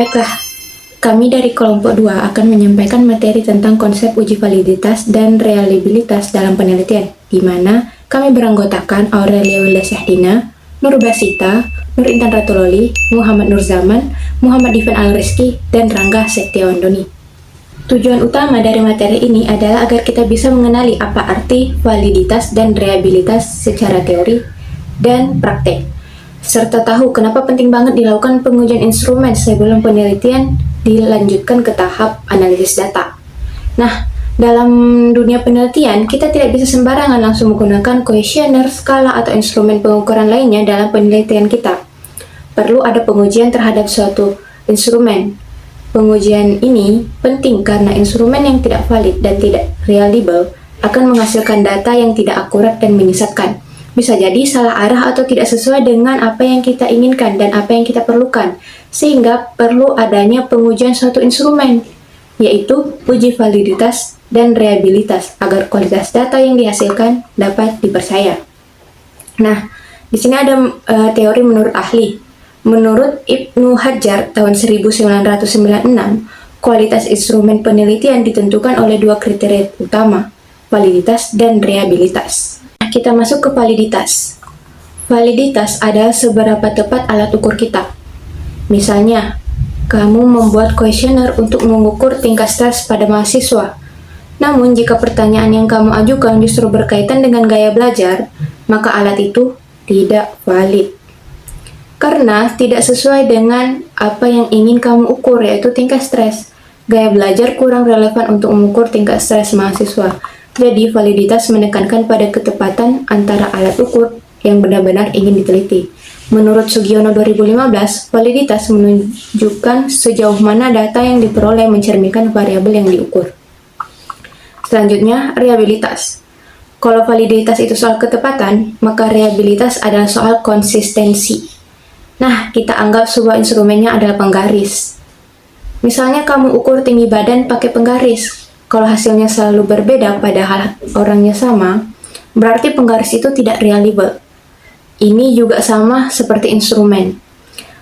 Baiklah, kami dari kelompok 2 akan menyampaikan materi tentang konsep uji validitas dan reliabilitas dalam penelitian, di mana kami beranggotakan Aurelia Wilda Syahdina, Nur Basita, Nur Intan Ratuloli, Muhammad Nur Zaman, Muhammad Divan Al-Rizki, dan Rangga Setiawandoni. Tujuan utama dari materi ini adalah agar kita bisa mengenali apa arti validitas dan reliabilitas secara teori dan praktek, serta tahu kenapa penting banget dilakukan pengujian instrumen sebelum penelitian dilanjutkan ke tahap analisis data. Nah, dalam dunia penelitian, kita tidak bisa sembarangan langsung menggunakan kuesioner, skala, atau instrumen pengukuran lainnya dalam penelitian kita. Perlu ada pengujian terhadap suatu instrumen. Pengujian ini penting karena instrumen yang tidak valid dan tidak reliable akan menghasilkan data yang tidak akurat dan menyesatkan. Bisa jadi salah arah atau tidak sesuai dengan apa yang kita inginkan dan apa yang kita perlukan, sehingga perlu adanya pengujian suatu instrumen, yaitu uji validitas dan reliabilitas agar kualitas data yang dihasilkan dapat dipercaya. Nah, di sini ada teori menurut ahli. Menurut Ibnu Hajar tahun 1996, kualitas instrumen penelitian ditentukan oleh dua kriteria utama, validitas dan reliabilitas. Kita masuk ke validitas. Validitas adalah seberapa tepat alat ukur kita. Misalnya, kamu membuat kuesioner untuk mengukur tingkat stres pada mahasiswa. Namun, jika pertanyaan yang kamu ajukan justru berkaitan dengan gaya belajar, maka alat itu tidak valid. Karena tidak sesuai dengan apa yang ingin kamu ukur, yaitu tingkat stres. Gaya belajar kurang relevan untuk mengukur tingkat stres mahasiswa. Jadi, validitas menekankan pada ketepatan antara alat ukur yang benar-benar ingin diteliti. Menurut Sugiono 2015, validitas menunjukkan sejauh mana data yang diperoleh mencerminkan variabel yang diukur. Selanjutnya, reliabilitas. Kalau validitas itu soal ketepatan, maka reliabilitas adalah soal konsistensi. Nah, kita anggap sebuah instrumennya adalah penggaris. Misalnya kamu ukur tinggi badan pakai penggaris. Kalau hasilnya selalu berbeda padahal orangnya sama, berarti penggaris itu tidak reliable. Ini juga sama seperti instrumen.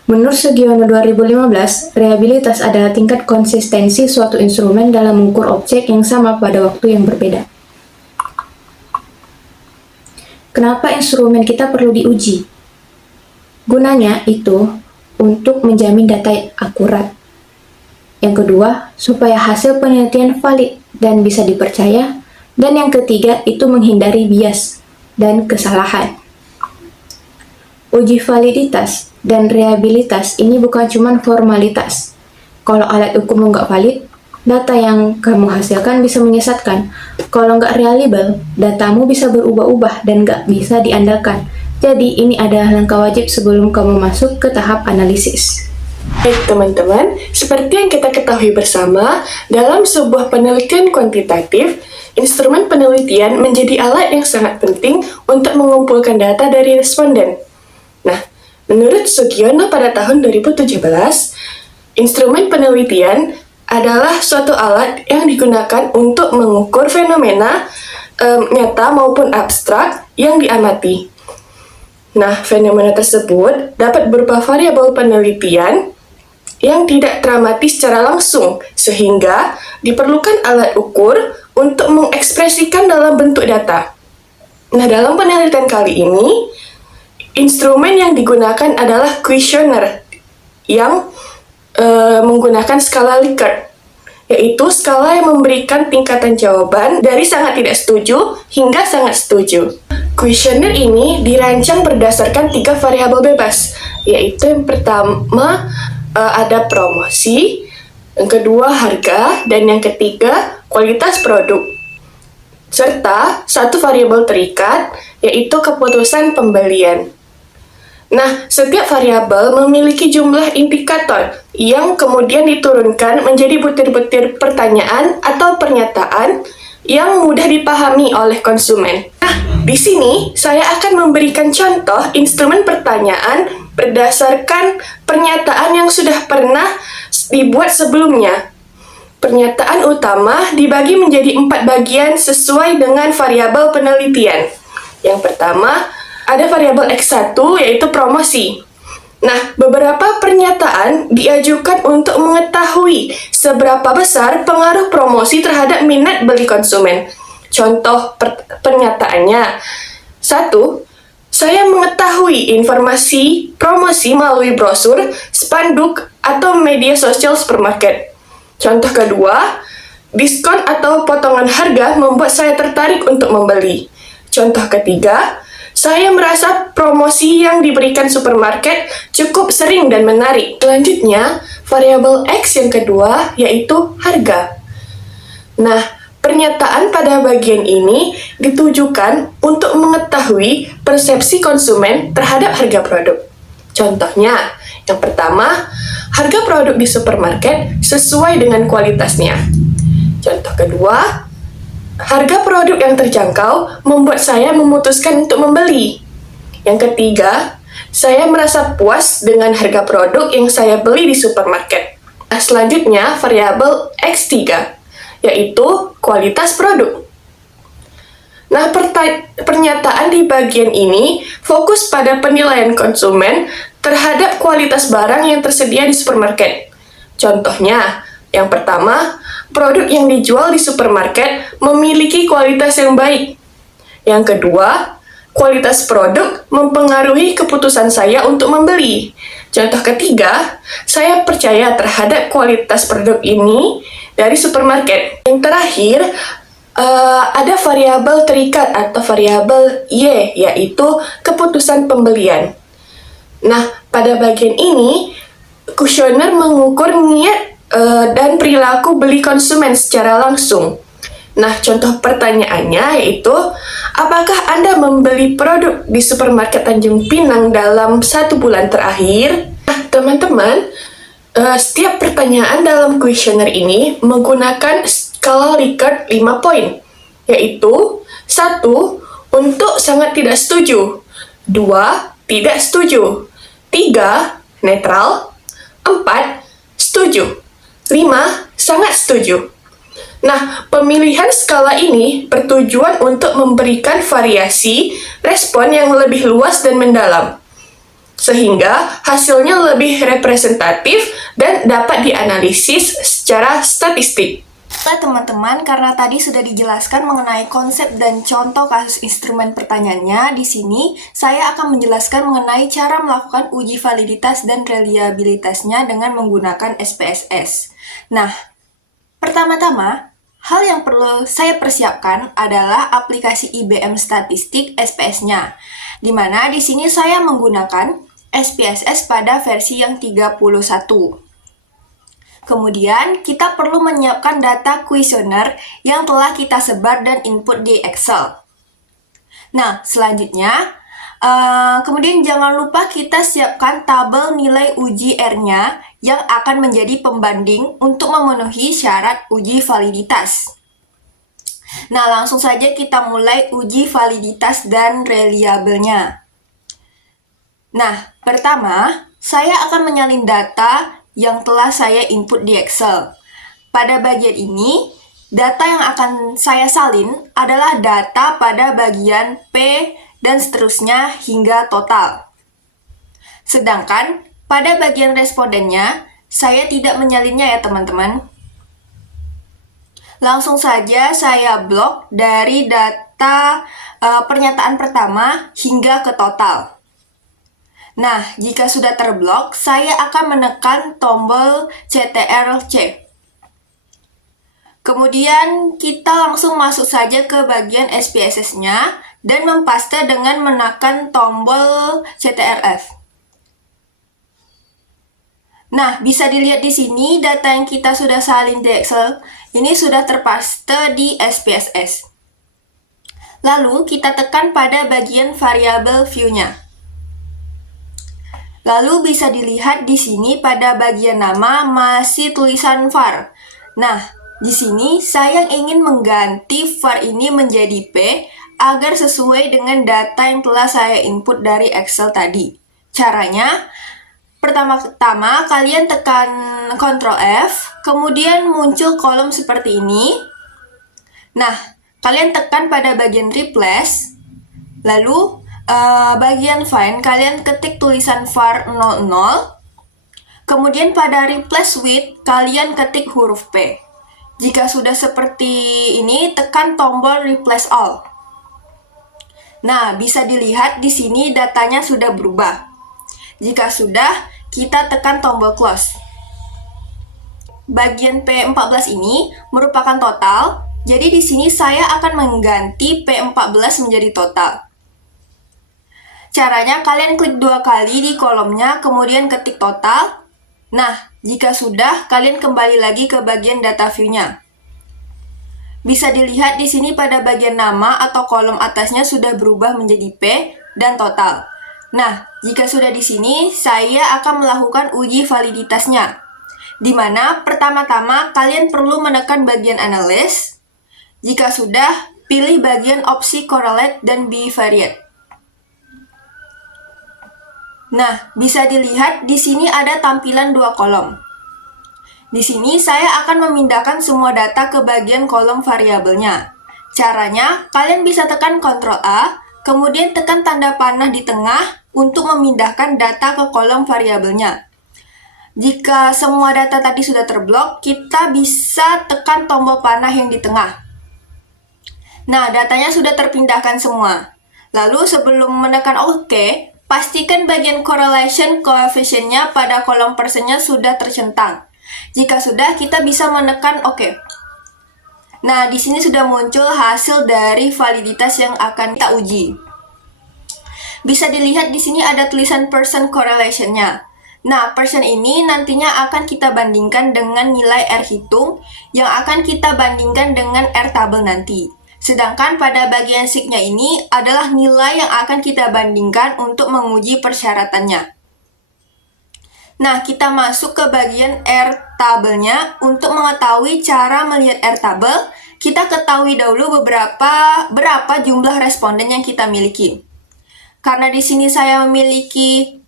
Menurut Sugiono 2015, reliabilitas adalah tingkat konsistensi suatu instrumen dalam mengukur objek yang sama pada waktu yang berbeda. Kenapa instrumen kita perlu diuji? Gunanya itu untuk menjamin data akurat. Yang kedua, supaya hasil penelitian valid dan bisa dipercaya. Dan yang ketiga, itu menghindari bias dan kesalahan. Uji validitas dan reliabilitas ini bukan cuma formalitas. Kalau alat ukurmu nggak valid, data yang kamu hasilkan bisa menyesatkan. Kalau nggak reliable, datamu bisa berubah-ubah dan nggak bisa diandalkan. Jadi, ini adalah langkah wajib sebelum kamu masuk ke tahap analisis. Baik teman-teman, seperti yang kita ketahui bersama, dalam sebuah penelitian kuantitatif, instrumen penelitian menjadi alat yang sangat penting untuk mengumpulkan data dari responden. Nah, menurut Sugiono pada tahun 2017, instrumen penelitian adalah suatu alat yang digunakan untuk mengukur fenomena nyata maupun abstrak yang diamati. Nah, fenomena tersebut dapat berupa variabel penelitian yang tidak teramati secara langsung, sehingga diperlukan alat ukur untuk mengekspresikan dalam bentuk data. Nah, dalam penelitian kali ini, instrumen yang digunakan adalah kuesioner yang menggunakan skala Likert, yaitu skala yang memberikan tingkatan jawaban dari sangat tidak setuju hingga sangat setuju. Kuesioner ini dirancang berdasarkan 3 variabel bebas, yaitu yang pertama ada promosi, yang kedua harga, dan yang ketiga kualitas produk. Serta satu variabel terikat, yaitu keputusan pembelian. Nah, setiap variabel memiliki jumlah indikator yang kemudian diturunkan menjadi butir-butir pertanyaan atau pernyataan yang mudah dipahami oleh konsumen. Nah, di sini saya akan memberikan contoh instrumen pertanyaan berdasarkan pernyataan yang sudah pernah dibuat sebelumnya. Pernyataan utama dibagi menjadi 4 bagian sesuai dengan variabel penelitian. Yang pertama, ada variabel X1 yaitu promosi. Nah, beberapa pernyataan diajukan untuk mengetahui seberapa besar pengaruh promosi terhadap minat beli konsumen. Contoh pernyataannya. 1. Saya mengetahui informasi promosi melalui brosur, spanduk, atau media sosial supermarket. Contoh kedua, diskon atau potongan harga membuat saya tertarik untuk membeli. Contoh ketiga, saya merasa promosi yang diberikan supermarket cukup sering dan menarik. Selanjutnya, variabel X yang kedua yaitu harga. Nah, pernyataan pada bagian ini ditujukan untuk mengetahui persepsi konsumen terhadap harga produk. Contohnya, yang pertama, harga produk di supermarket sesuai dengan kualitasnya. Contoh kedua, harga produk yang terjangkau membuat saya memutuskan untuk membeli. Yang ketiga, saya merasa puas dengan harga produk yang saya beli di supermarket. Nah, selanjutnya, variabel X3, yaitu kualitas produk. Nah, pernyataan di bagian ini fokus pada penilaian konsumen terhadap kualitas barang yang tersedia di supermarket. Contohnya, yang pertama, produk yang dijual di supermarket memiliki kualitas yang baik. Yang kedua, kualitas produk mempengaruhi keputusan saya untuk membeli. Contoh ketiga, saya percaya terhadap kualitas produk ini dari supermarket. Yang terakhir, ada variabel terikat atau variabel Y, yaitu keputusan pembelian. Nah, pada bagian ini, kuesioner mengukur niat dan perilaku beli konsumen secara langsung. Nah, contoh pertanyaannya yaitu, apakah Anda membeli produk di supermarket Tanjung Pinang dalam 1 bulan terakhir? Nah, teman-teman, setiap pertanyaan dalam kuesioner ini menggunakan skala Likert 5 poin, yaitu 1. Untuk sangat tidak setuju, 2. Tidak setuju, 3. Netral, 4. Setuju, 5. Sangat setuju. Nah, pemilihan skala ini bertujuan untuk memberikan variasi respon yang lebih luas dan mendalam, sehingga hasilnya lebih representatif dan dapat dianalisis secara statistik. Nah teman-teman, karena tadi sudah dijelaskan mengenai konsep dan contoh kasus instrumen pertanyaannya, di sini saya akan menjelaskan mengenai cara melakukan uji validitas dan reliabilitasnya dengan menggunakan SPSS. Nah, pertama-tama, hal yang perlu saya persiapkan adalah aplikasi IBM Statistik SPS-nya, di mana di sini saya menggunakan SPSS pada versi yang 31. Kemudian, kita perlu menyiapkan data kuesioner yang telah kita sebar dan input di Excel. Nah, selanjutnya, kemudian jangan lupa kita siapkan tabel nilai uji R-nya yang akan menjadi pembanding untuk memenuhi syarat uji validitas. Nah, langsung saja kita mulai uji validitas dan reliabelnya. Nah, pertama, saya akan menyalin data yang telah saya input di Excel. Pada bagian ini, data yang akan saya salin adalah data pada bagian P dan seterusnya hingga total. Sedangkan pada bagian respondennya, saya tidak menyalinnya ya teman-teman. Langsung saja saya blok dari data pernyataan pertama hingga ke total. Nah, jika sudah terblok, saya akan menekan tombol CTRL-C. Kemudian, kita langsung masuk saja ke bagian SPSS-nya dan mempaste dengan menekan tombol CTRL-F. Nah, bisa dilihat di sini data yang kita sudah salin di Excel, ini sudah terpaste di SPSS. Lalu, kita tekan pada bagian variabel view-nya. Lalu bisa dilihat di sini pada bagian nama masih tulisan var. Nah, di sini saya ingin mengganti var ini menjadi P agar sesuai dengan data yang telah saya input dari Excel tadi. Caranya, pertama-tama kalian tekan Ctrl F, kemudian muncul kolom seperti ini. Nah, kalian tekan pada bagian replace, lalu bagian find, kalian ketik tulisan var 00, kemudian pada replace with, kalian ketik huruf P. Jika sudah seperti ini, tekan tombol replace all. Nah, bisa dilihat di sini datanya sudah berubah. Jika sudah, kita tekan tombol close. Bagian P14 ini merupakan total, jadi di sini saya akan mengganti P14 menjadi total. Caranya, kalian klik 2 kali di kolomnya, kemudian ketik total. Nah, jika sudah, kalian kembali lagi ke bagian data view-nya. Bisa dilihat di sini pada bagian nama atau kolom atasnya sudah berubah menjadi P dan total. Nah, jika sudah di sini, saya akan melakukan uji validitasnya. Di mana pertama-tama kalian perlu menekan bagian analysis. Jika sudah, pilih bagian opsi correlate dan bivariate. Nah, bisa dilihat di sini ada tampilan 2 kolom. Di sini saya akan memindahkan semua data ke bagian kolom variabelnya. Caranya, kalian bisa tekan Ctrl A, kemudian tekan tanda panah di tengah untuk memindahkan data ke kolom variabelnya. Jika semua data tadi sudah terblok, kita bisa tekan tombol panah yang di tengah. Nah, datanya sudah terpindahkan semua. Lalu sebelum menekan OK, pastikan bagian correlation coefficient-nya pada kolom persennya sudah tercentang. Jika sudah, kita bisa menekan OK. Nah, di sini sudah muncul hasil dari validitas yang akan kita uji. Bisa dilihat di sini ada tulisan percent correlation-nya. Nah, persen ini nantinya akan kita bandingkan dengan nilai R hitung yang akan kita bandingkan dengan R tabel nanti. Sedangkan pada bagian sig-nya ini adalah nilai yang akan kita bandingkan untuk menguji persyaratannya. Nah, kita masuk ke bagian R tabelnya. Untuk mengetahui cara melihat R tabel, kita ketahui dahulu berapa jumlah responden yang kita miliki. Karena di sini saya memiliki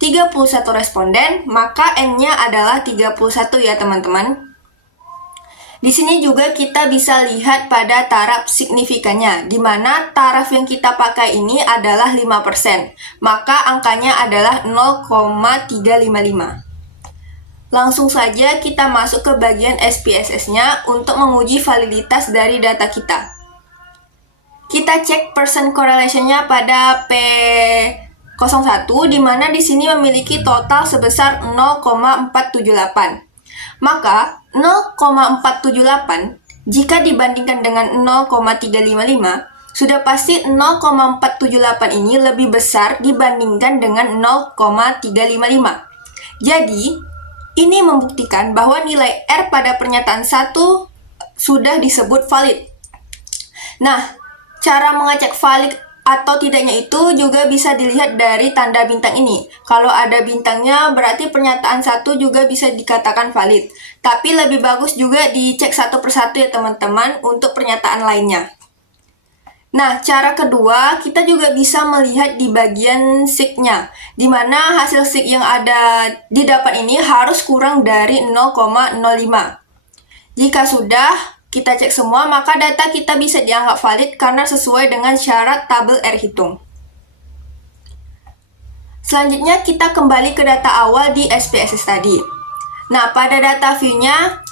31 responden, maka N-nya adalah 31 ya teman-teman. Di sini juga kita bisa lihat pada taraf signifikannya, di mana taraf yang kita pakai ini adalah 5%, maka angkanya adalah 0,355. Langsung saja kita masuk ke bagian SPSS-nya untuk menguji validitas dari data kita. Kita cek percent correlation-nya pada P01, di mana di sini memiliki total sebesar 0,478. Maka 0,478 jika dibandingkan dengan 0,355, sudah pasti 0,478 ini lebih besar dibandingkan dengan 0,355. Jadi, ini membuktikan bahwa nilai R pada pernyataan 1 sudah disebut valid. Nah, cara mengecek valid atau tidaknya itu juga bisa dilihat dari tanda bintang ini. Kalau ada bintangnya berarti pernyataan 1 juga bisa dikatakan valid. Tapi lebih bagus juga dicek satu persatu ya teman-teman untuk pernyataan lainnya. Nah, cara kedua kita juga bisa melihat di bagian sig-nya, di mana hasil sig yang ada didapat ini harus kurang dari 0,05. Jika sudah kita cek semua, maka data kita bisa dianggap valid karena sesuai dengan syarat tabel R hitung. Selanjutnya kita kembali ke data awal di SPSS tadi. Nah, pada data view-nya,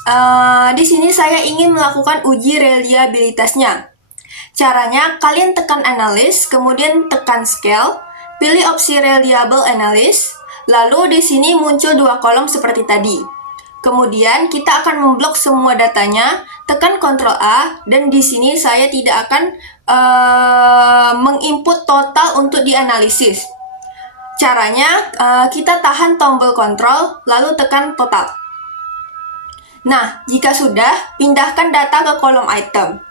di sini saya ingin melakukan uji reliabilitasnya. Caranya, kalian tekan analysis, kemudian tekan scale, pilih opsi reliable analysis, lalu di sini muncul 2 kolom seperti tadi. Kemudian kita akan memblok semua datanya, tekan Ctrl A, dan di sini saya tidak akan menginput total untuk dianalisis. Caranya, kita tahan tombol Ctrl, lalu tekan total. Nah, jika sudah, pindahkan data ke kolom item.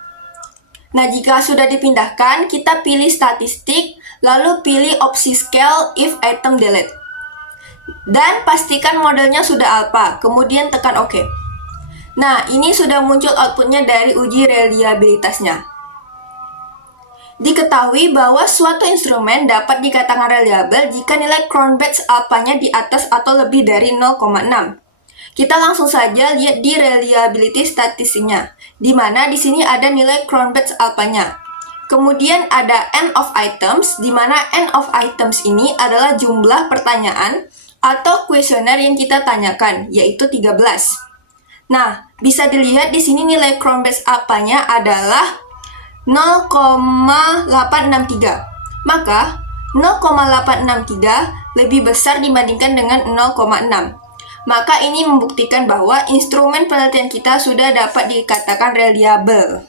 Nah, jika sudah dipindahkan, kita pilih statistik, lalu pilih opsi scale if item delete. Dan pastikan modelnya sudah alpha, kemudian tekan OK. Nah, ini sudah muncul outputnya dari uji reliabilitasnya. Diketahui bahwa suatu instrumen dapat dikatakan reliable jika nilai Cronbach's alpha-nya di atas atau lebih dari 0,6. Kita langsung saja lihat di reliability statistiknya, di mana di sini ada nilai Cronbach's alpha-nya. Kemudian ada end of items, di mana end of items ini adalah jumlah pertanyaan atau kuesioner yang kita tanyakan, yaitu 13. Nah, bisa dilihat di sini nilai Chrome Base apa-nya adalah 0,863. Maka, 0,863 lebih besar dibandingkan dengan 0,6. Maka ini membuktikan bahwa instrumen penelitian kita sudah dapat dikatakan reliable.